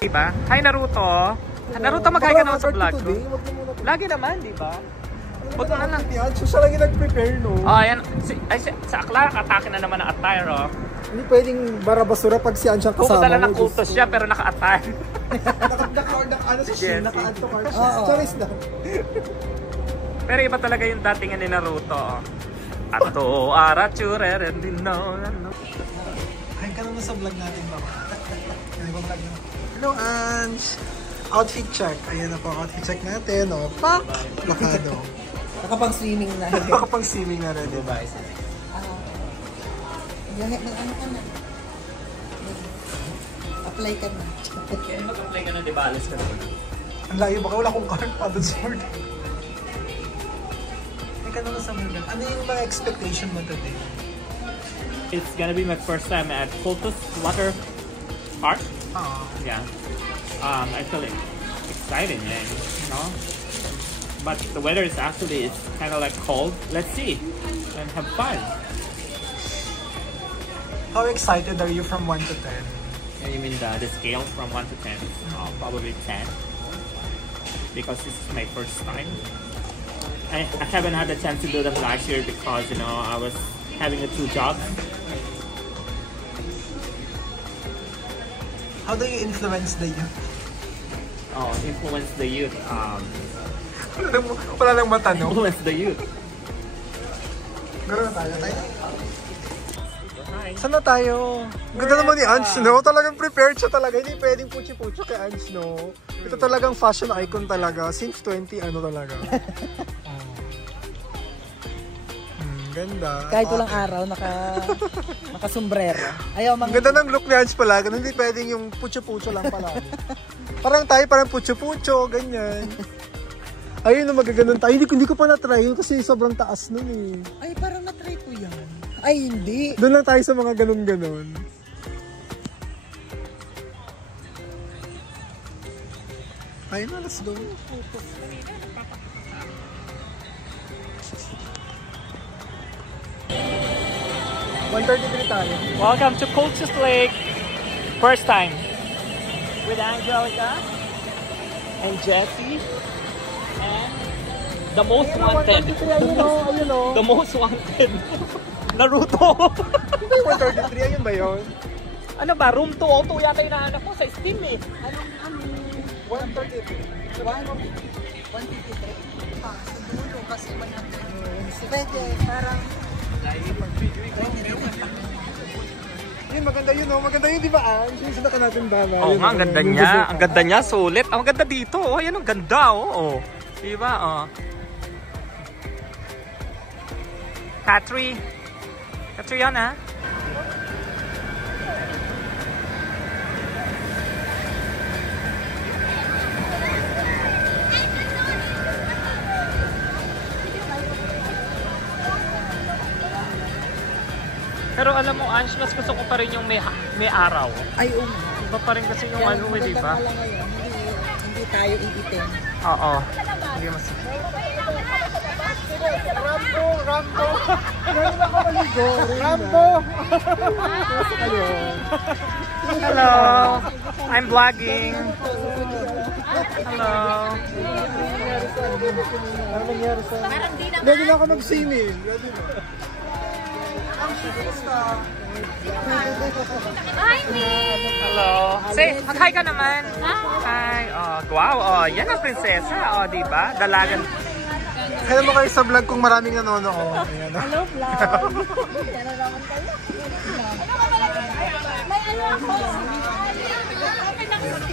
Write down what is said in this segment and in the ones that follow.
Diba? Hi Naruto! Naruto, mag-hi ka naman sa vlog ko. Lagi naman, diba? Huwag mo na lang. Siya lang yung nag-prepare, no? Ayan. Sa Akla, atake na naman ang attire, oh. Hindi pwedeng barabasura pag si Anshan kasama. Pupunta lang ng kultos siya, pero naka-attire. Ano sa siya? Naka-add to cart siya. Charis na. Pero iba talaga yung datingan ni Naruto. Ato, arachure, rendino. Kain ka naman sa vlog natin, baka. Hello, Ange! Outfit check. Ayan na po, outfit check natin. O, pak! Lakado. Nakapang-swimming na. Nakapang-swimming na rin. Diba? Ano ka na? Apply ka na. Kaya mag-apply ka na, diba? Alis ka na. Ang layo, baka wala akong card pa doon sword. Kain ka naman sa vlog. Ano yung mga expectation mo today? It's gonna be my first time at Cultus Water Park. Yeah. I feel excited, man. You know? But the weather is actually, it's kind of like cold. Let's see and have fun. How excited are you from 1 to 10? You mean the scale from 1 to 10? Probably 10. Because this is my first time. I haven't had the chance to do that last year because, you know, I was having 2 jobs. How do you influence the youth? Oh, influence the youth. Wala lang matanong. Influence the youth. Gano'n na tayo. Saan na tayo? Ganda naman ni Ange, no? Talagang prepared siya talaga. Hindi pwedeng puchi-pucho kay Ange, no? Ito talagang fashion icon talaga. Since 20, ano talaga. Ganda. Kahit walang araw, naka-sombrero. Ayaw mang... Ganda ng look ni Ange pala. Hindi pwedeng yung pucho-pucho lang pala. Parang tayo, parang pucho-pucho, ganyan. Ayun na, magaganon tayo. Hindi ko pa na-try yun kasi sobrang taas nun eh. Ay, parang na-try ko yan. Ay, hindi. Doon lang tayo sa mga ganon-ganon. Ayun na, let's go. 1:33 tayo. Welcome to Cultus Lake. First time. With Angelica and Jessie and the most wanted. The most wanted. Naruto. 1:33, ayun ba yun? Ano ba? Room 202 yata yung nahanap ko sa Steam eh. 1:33. 153. Kasi pwede, parang... Yun, maganda yun, oh. Maganda yun, di ba, Ange? Yung sinaka natin ba? Oo nga, ang ganda niya. Ang ganda niya, sulit. Ang ganda dito, oh. Ayan, ang ganda, oh. Di ba, oh. Katri. Katri yan, ha? Pero alam mo, Ange, mas gusto ko pa rin yung may araw. Ay, Iba pa rin kasi yung ano, di ba? Hindi tayo iitin. Oo. Hindi mas... Rambo! Rambo! Gano'n ako maligo. Rambo! Hello! I'm vlogging. Hello! Ano nangyari sa... Ready na ako mag-swimming. Ready na. Hi, Miss! Hello! Say, mag-hi ka naman! Hi! Oh, wow! Oh, yan ang prinsesa! Oh, diba? Dalagan. Kaya mo kayo sa vlog kung maraming nanonood. Ayan. Hello, vlog! Ano naman kayo? May ano ako?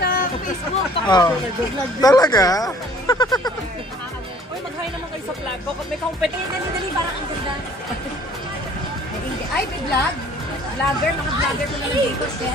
Sa Facebook. Oh. Talaga? Uy, mag-hi naman kayo sa vlog ko. May competition. Dali, parang ang ganda. Ay, may vlog? Vlogger, mga vlogger mo naman dito, sir.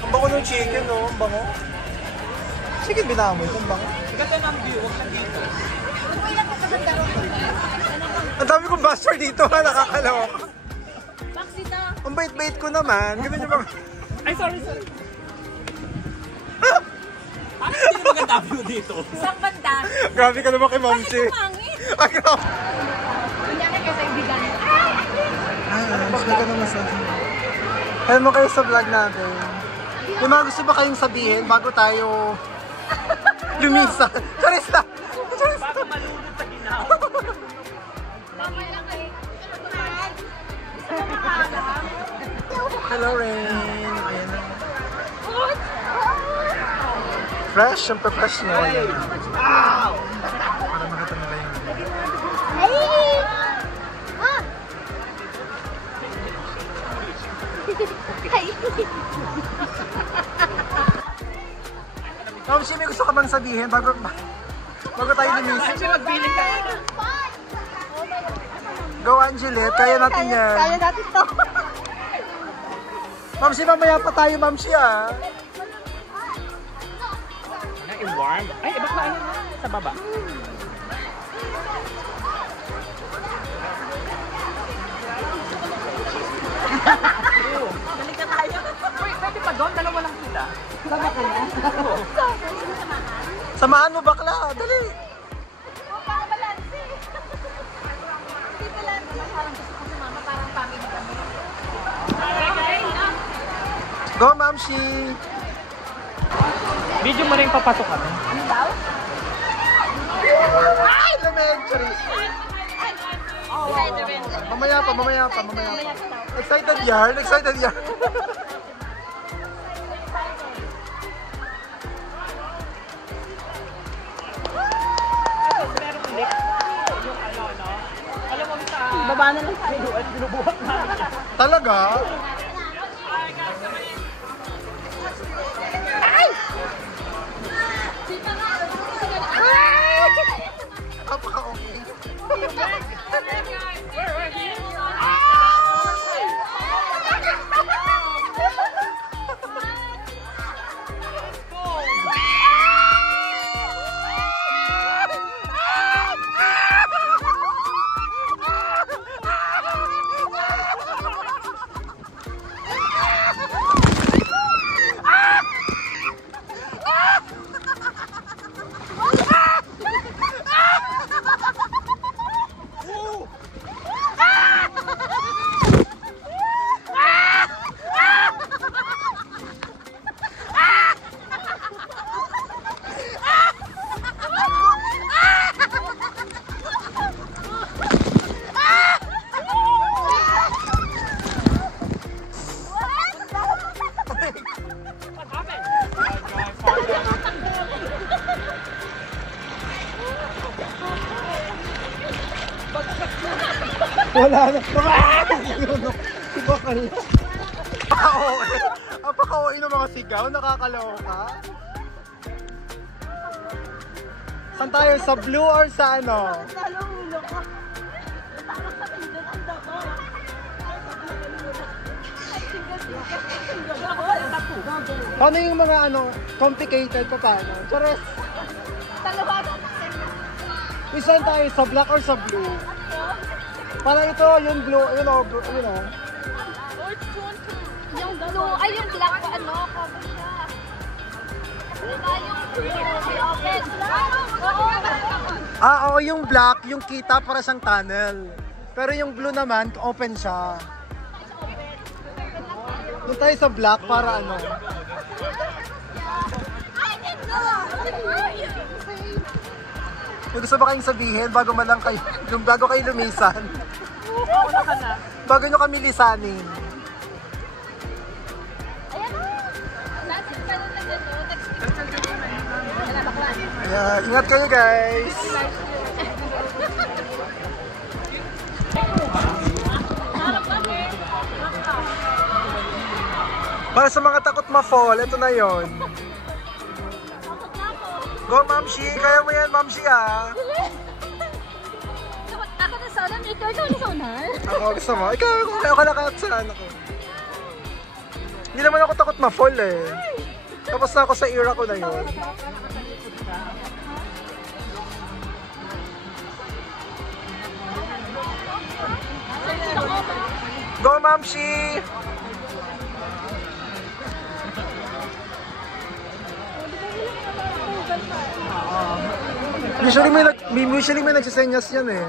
Ang bango ng chicken, no? Ang bango. Chicken binamoy, ang bango. Ganda ng view, huwag lang dito. Ang dami kong basher dito, ha? Nakakalawak. Baksita. Ang Ang bait-bait ko naman. Ganun yung mga... Ay, sorry. Ano hindi maganda view dito? Isang banda. Grabe ka naman kay Ma'am Chi. Pangit. Ay, grabe. Kunyari kayo sa ibigan. Mas ka naman sa... Hello mo kayo sa vlog natin. Yung mga gusto ba kayong sabihin bago tayo lumisa? Charis na! Bago malunod sa ginaw. Hello, Rain! Ayan na. Fresh? Siyempre fresh niya. Wow! Para makita nila yung... Ma'am Chi, may gusto ka bang sabihin bago tayo lumis? Magpili ka. Go, Angelet. Kaya natin yan. Kaya natin to. Ma'am Chi, mamaya pa tayo, Ma'am Chi, ah. Ay, warm. Ay, bakla yan sa baba. Balik na tayo. Uy, pwede pa doon? Dalawa lang sila. Sama ka na. Samahan mo, bakla. Dali. Para balanse. Hindi pala naman parang gusto ko sumama, parang family kami. Go, Ma'am Chi. Video mo rin papasok kami. Ano daw? Ay, elementary. Mamaya pa. Excited yan. Merong lift. Yung ano, no? Alam mo sa... Baba na lang tayo. At binubuhat namin. Talaga? Napaka-okay. Wala na. Iba ka lang. Napaka-OA ng mga sigaw. Nakakaloka. Saan tayo? Sa blue or sa ano? Paano yung mga ano, complicated pa paano? Charis! Uy, saan tayo? Sa black or sa blue? Parang ito, yung blue, you know. Yung blue, ay yung black pa ano, cover siya. Diba yung blue, open. Oo, yung black, yung kita para siyang tunnel. Pero yung blue naman, open siya. Doon tayo sa black para ano. May gusto ba kayong sabihin bago kayo lumisan? Bago nyo kami lisanin. Yeah, ingat kayo guys. Para sa mga takot ma-fall, ito na yon. Go, Ma'am Chi! Kaya mo yan, Ma'am Chi, ah! Ako na sonar, ikaw na sonar. Ako, gusto mo? Ikaw, ako nakaat sa ano ko. Hindi naman ako takot ma-fall, eh. Tapos na ako sa era ko na yun. Go, Mamshi! Usually may nagsisenyas yan eh.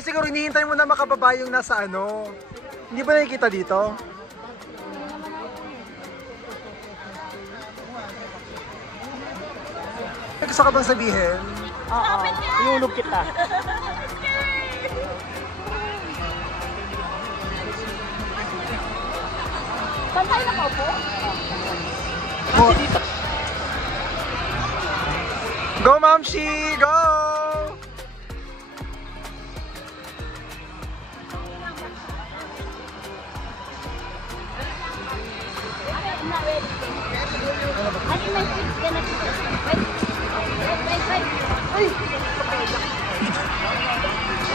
Siguro hinihintay mo na makababa yung nasa ano. Hindi ba nakikita dito? May gusto ka bang sabihin? Oo. Inulog kita. Saan tayo nakaupo? Go, Mamshi! Go!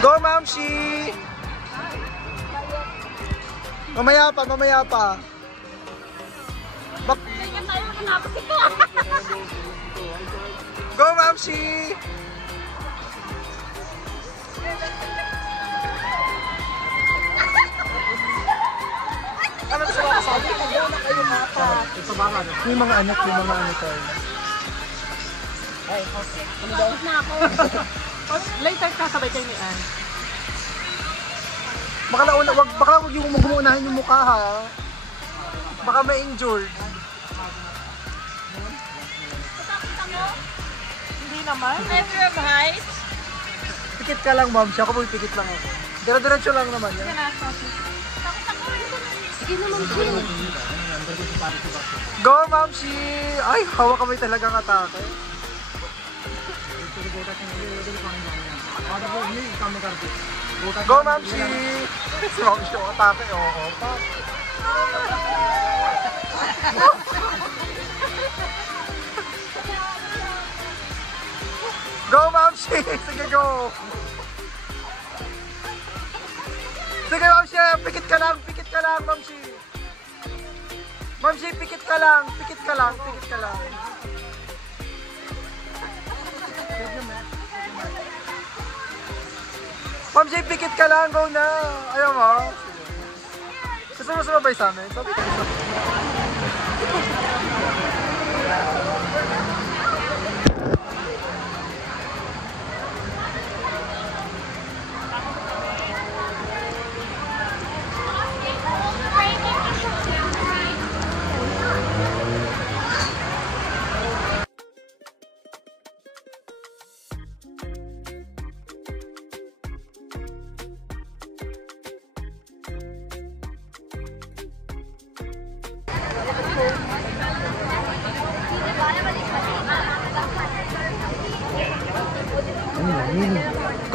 Go, Mamshi! Mamaya pa, mamaya pa. Go, Mamshi! Ano gusto mo kasabi? Yung mga anak ko. Ay, Tapos na ako. later kasabay kayo ni Ann. Baka wag yung gumuunahin yung mukha ha. Baka may injured. Hindi naman. Measure of height. Pikit ka lang, ma'am. Siya ako po pikit lang ako. Dire-diretso lang naman yan. Sige naman, Jin. Go, Mamshi! Ay, hawak kamay talagang atake. Go, Mamshi! Si Mamshi yung atake, oo. Go, Mamshi! Sige, go! Sige, Mamshi! Pikit ka lang, Mamshi! Mamshi, pikit ka lang. Mamshi, pikit ka lang, go na. Ayaw mo. Gusto mo sumabay sa amin? Sabi ka.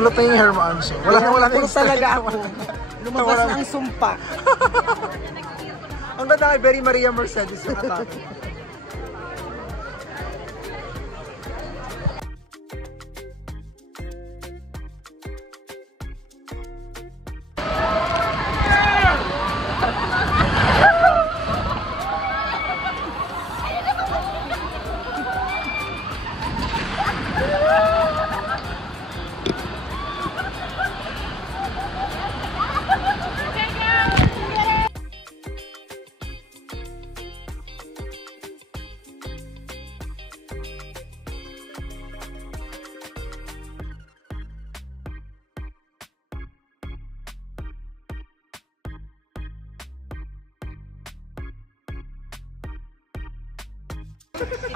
Kulot na yung hair mo, Anso. Wala na Kulot talaga ako. Lumabas na ang sumpa. Ang ganda kay Berry Maria Mercedes yung atake.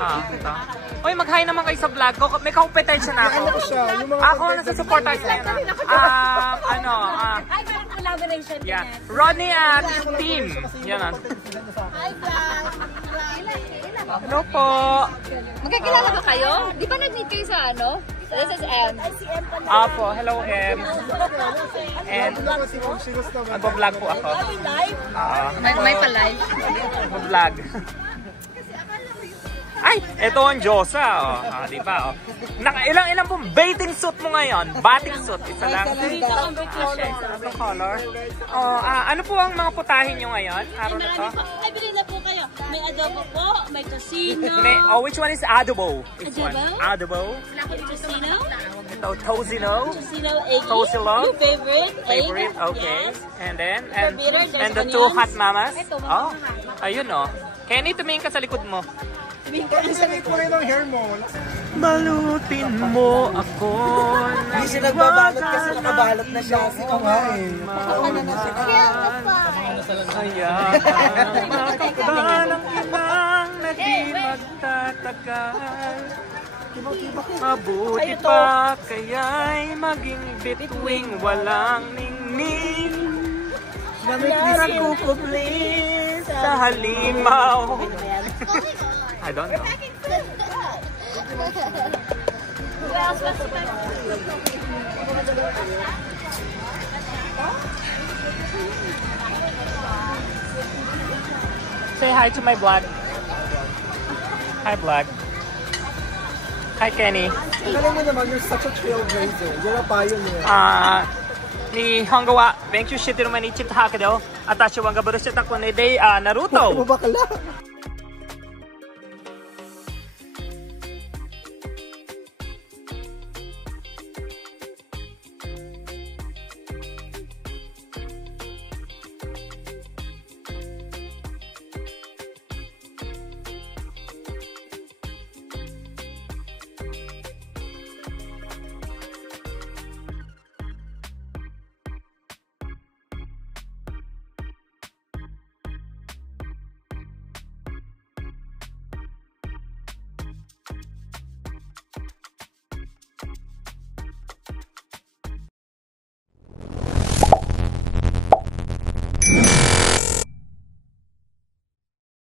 Ito. Uy, mag-hi naman kayo sa vlog ko. May competensya na ako. Ako, nasa supporters na yun. Ay, meron collaboration din Yeah. yan. Ronnie at team. Yan na. Hi, vlog. Hello po. Magkakilala ba kayo? Di ba nag-meet kayo sa ano? This is M. Apo, hello M. And mag-vlog po ako. May pa-live. Mag-vlog. Ay, ito ang Diyosa, oh. Di ba, oh. Ilang pong bathing suit mo ngayon? Bathing suit, isa lang. Color. Oh, ano po ang mga putahin nyo ngayon? Araw na to? Ay, bilhin na po kayo. May adobo po, may tocino. Which one is adobo? Which one? Adobo? Adobo. Tocino. Ito, tocino. Tocino, egg. Tocino. Your favorite, egg. Favorite, okay. Yes. And then, bitter, there's and the onions. 2 hot mamas. Oh, ayun oh. Kenny, tumingin ka sa likod mo. Isipin mo rin ang hair mo. Balutin mo ako. Hindi siya nagbabalot kasi nakabalot na siya. Oo nga eh. Kaya makakaba ng ilang na di magtatagal. Mabuti pa kaya'y maging bituing walang ningning. Na kukubli sa halimaw. I don't know. Say hi to my vlog. Hi vlog. Hi Kenny. Alam mo naman, you're such a trailblazer. You're a pioneer. 日本語は勉強してる前にちょっとはけど、私はがぶるしてたこねで、ナルト。Bakla.